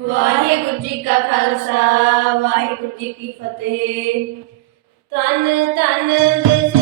ਵਾਹਿਗੁਰੂ ਜੀ ਕਾ ਖਾਲਸਾ ਵਾਹਿਗੁਰੂ ਜੀ ਕੀ ਫਤਿਹ। ਤਨ ਤਨ ਦੇ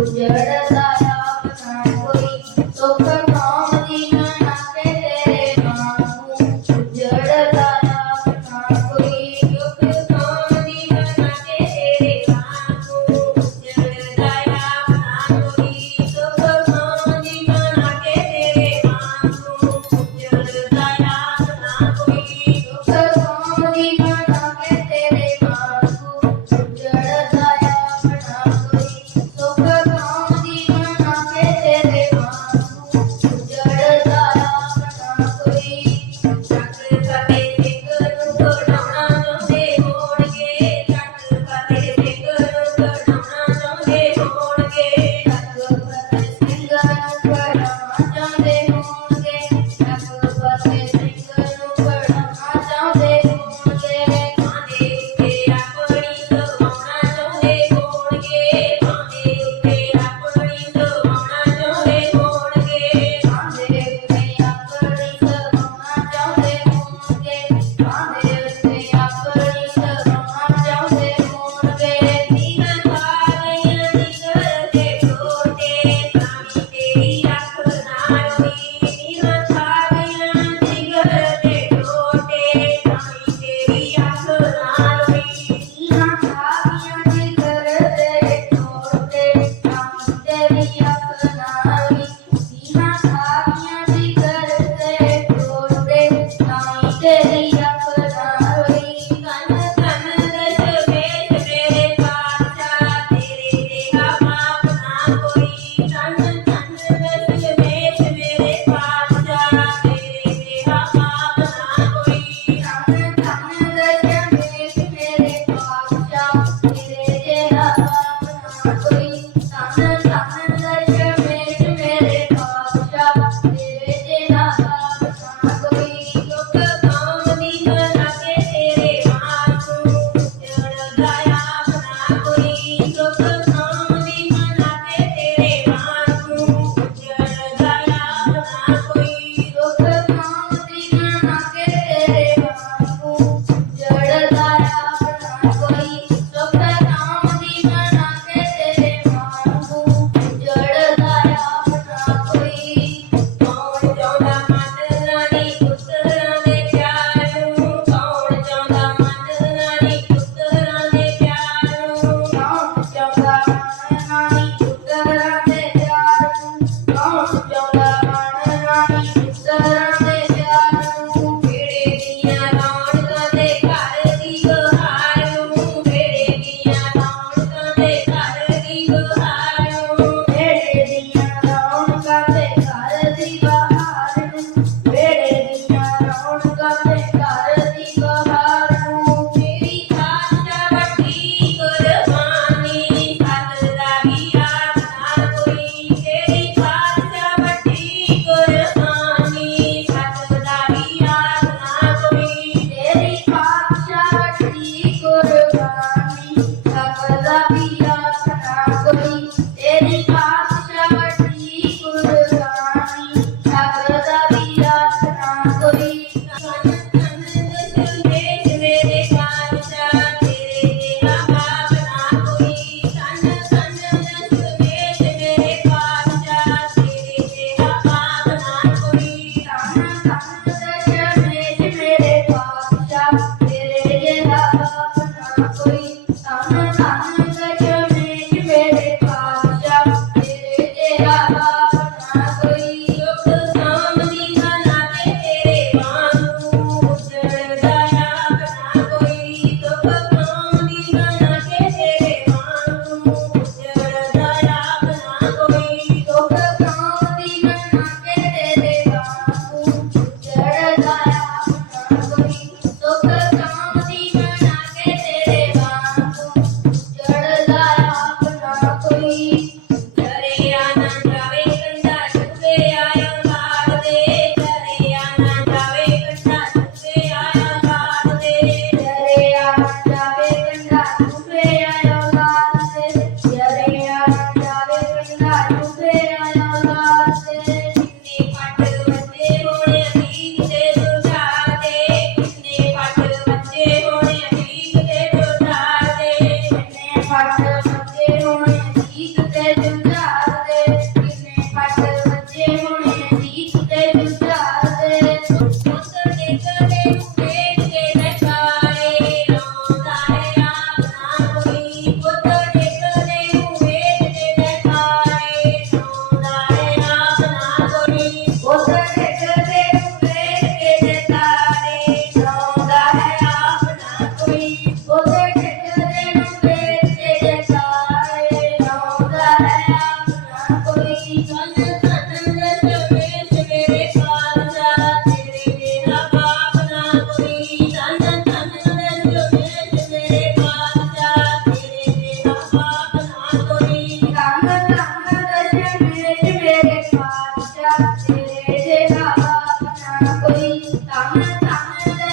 我觉得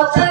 Water.